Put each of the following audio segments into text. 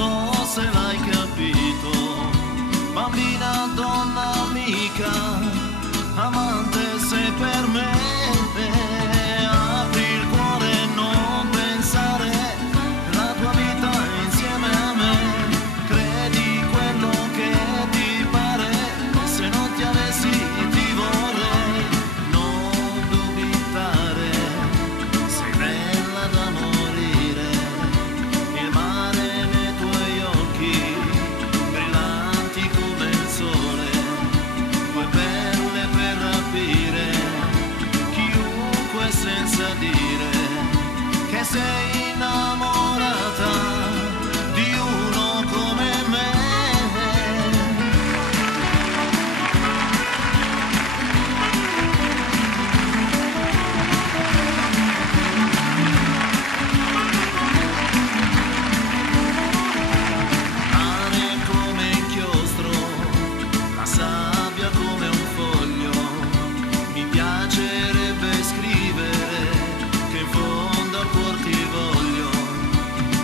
so se l'hai capito, bambina, donna, amica, amante sei per me. Apri il cuore e non pensare la tua vita insieme a me. Credi quello che ti pare, se non ti avessi ti vorrei. Non dubitare, sei bella da morire. Il mare nei tuoi occhi, brillanti come il sole, tue perle per rapire chiunque senza dire che sei innamorata di uno come me. Mare come inchiostro, la sabbia come un foglio, mi piacerebbe scrivere che in fondo al cuor ti voglio.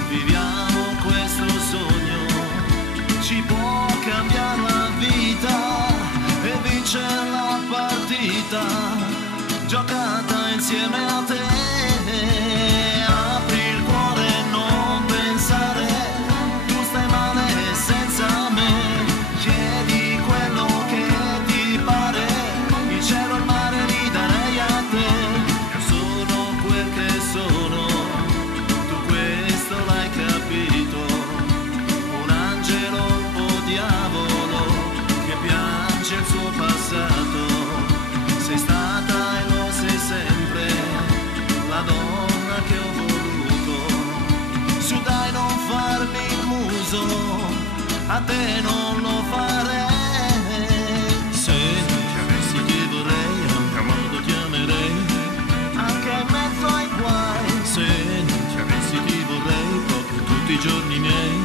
Viviamo questo sogno, ci può cambiare la vita e vincere la partita giocata insieme a te. Apri il cuore e non pensare, tu stai male senza me. Chiedi quello che ti pare, il cielo e il mare li darei a te. Io sono quel che sono, tu questo l'hai capito. Un angelo, un po' diavolo, che piange il suo passato. Sei stata e lo sei sempre, la donna che ho voluto. Su dai, non farmi il muso, a te non lo farei. Se ti avessi ti vorrei, a modo ti amerei, anche in mezzo ai guai. Se ti avessi ti vorrei, proprio tutti i giorni miei.